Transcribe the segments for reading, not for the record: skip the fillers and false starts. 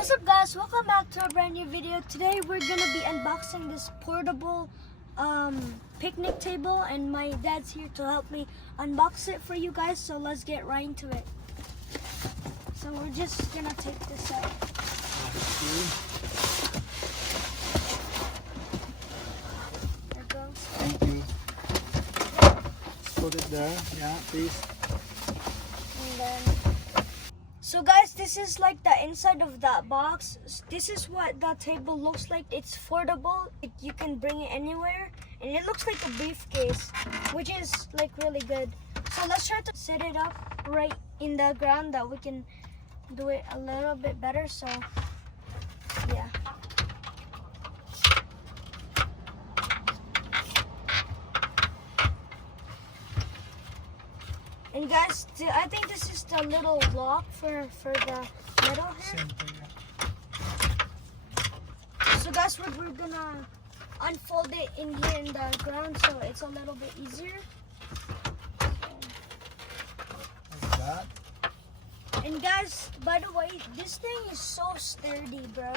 What's up guys, welcome back to a brand new video. Today we're gonna be unboxing this portable picnic table, and my dad's here to help me unbox it for you guys, so let's get right into it. So we're just gonna take this out. There it goes. Thank you. Put it there, yeah, please. And then, so guys, this is like the inside of that box. This is what the table looks like. It's foldable. You can bring it anywhere, and it looks like a briefcase, which is like really good. So let's try to set it up right in the ground that we can do it a little bit better. So yeah. And guys, I think this is the little lock for the metal here. So guys, we're gonna unfold it in here in the ground, so it's a little bit easier. Like that. And guys, by the way, this thing is so sturdy, bro.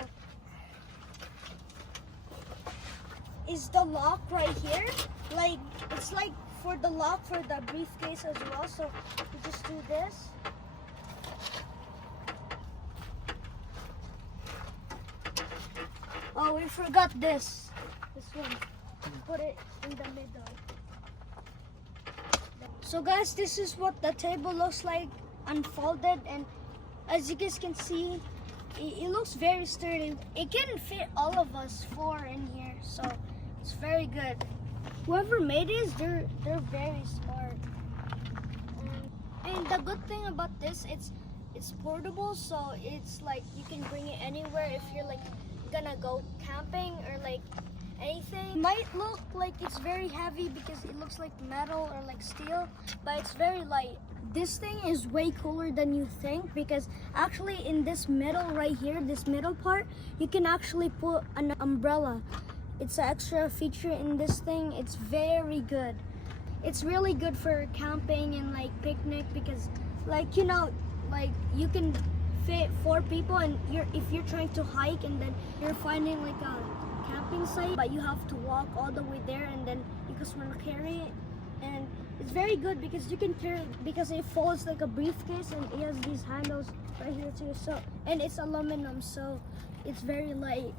Is the lock right here? Like, it's like for the lock for the briefcase as well. So you just do this. Oh, we forgot this. This one. Put it in the middle. So guys, this is what the table looks like unfolded, and as you guys can see, it looks very sturdy. It can fit all of us four in here, so it's very good. Whoever made this, they're very smart. And the good thing about this, it's portable, so it's like you can bring it anywhere if you're like gonna go camping or like anything. It might look like it's very heavy because it looks like metal or like steel, but it's very light. This thing is way cooler than you think, because actually in this middle right here, this middle part, you can actually put an umbrella. It's an extra feature in this thing. It's very good. It's really good for camping and like picnic, because like, you know, like you can fit 4 people, and if you're trying to hike and then you're finding like a camping site, but you have to walk all the way there, and then you just want to carry it. And it's very good because you can carry it, because it folds like a briefcase, and it has these handles right here too. So, and it's aluminum, so it's very light.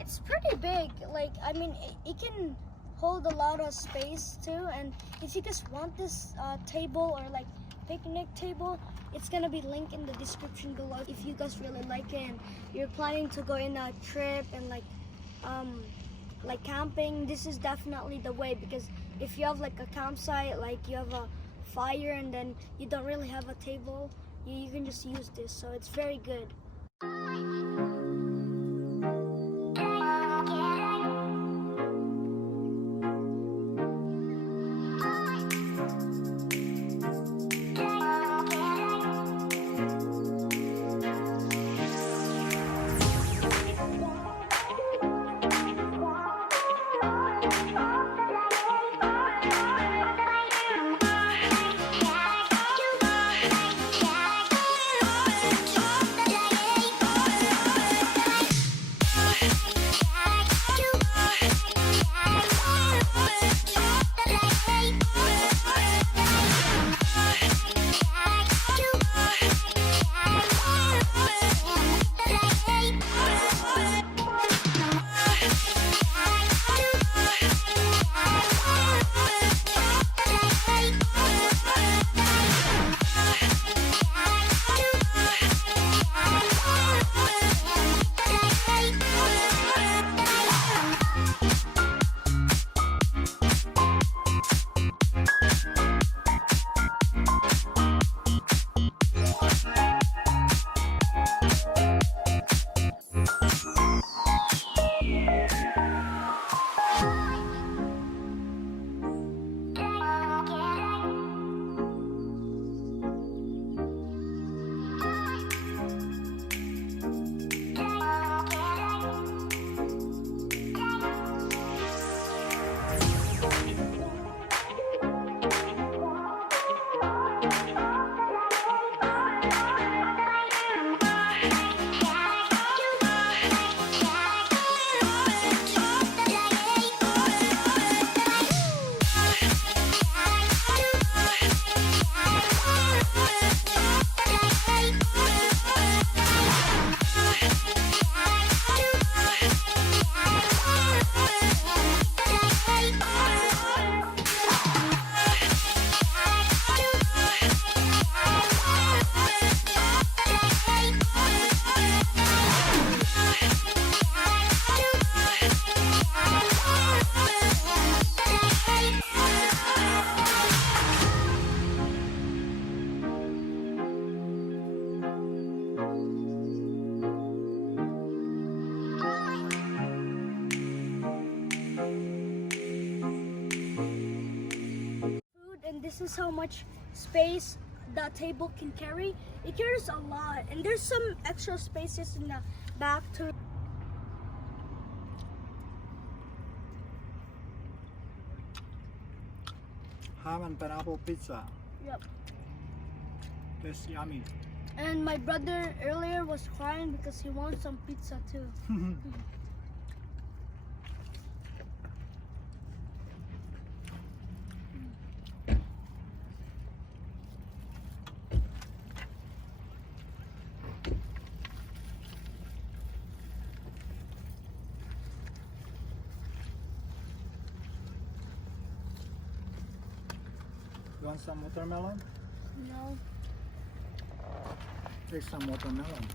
It's pretty big. Like, I mean, it can hold a lot of space too. And if you guys want this table or like picnic table, it's gonna be linked in the description below. If you guys really like it and you're planning to go in a trip and like camping, this is definitely the way. Because if you have like a campsite, like you have a fire and then you don't really have a table, you can just use this. So it's very good. is how much space that table can carry. It carries a lot, and there's some extra spaces in the back too. Ham and pineapple pizza. Yep. That's yummy. And my brother earlier was crying because he wants some pizza too. You want some watermelon? No. Take some watermelon.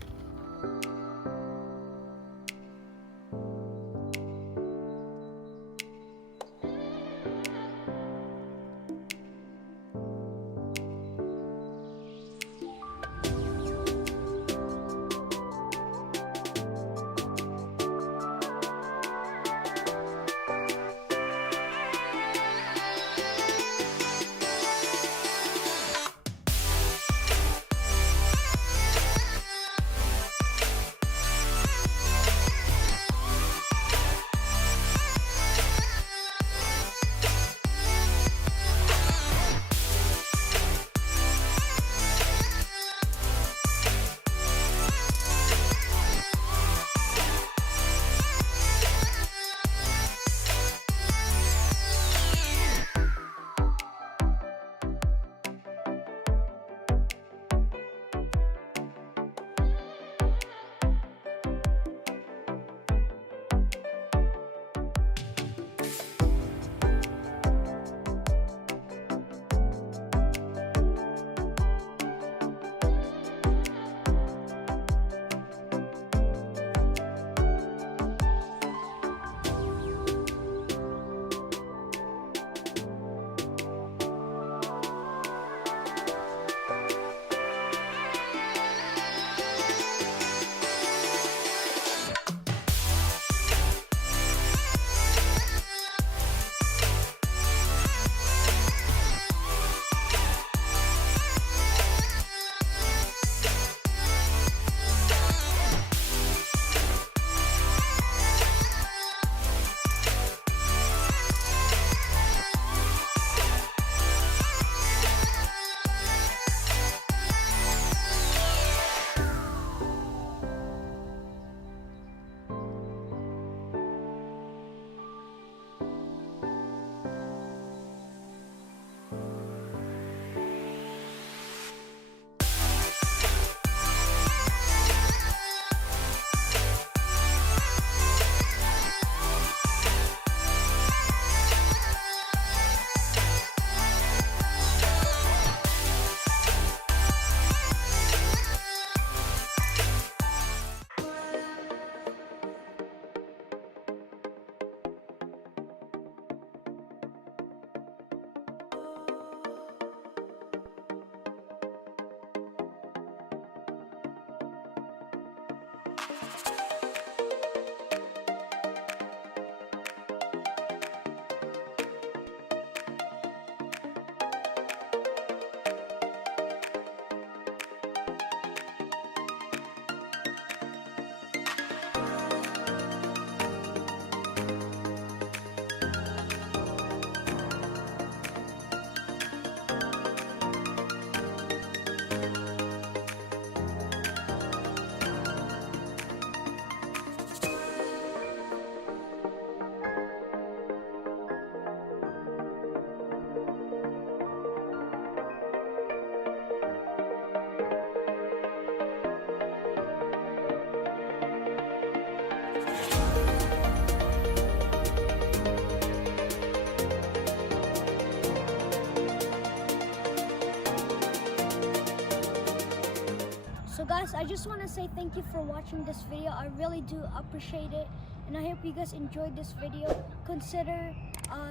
So guys, I just want to say thank you for watching this video. I really do appreciate it, and I hope you guys enjoyed this video. Consider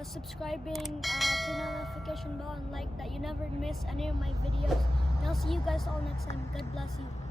subscribing, turn on the notification bell, and like that you never miss any of my videos. And I'll see you guys all next time. God bless you.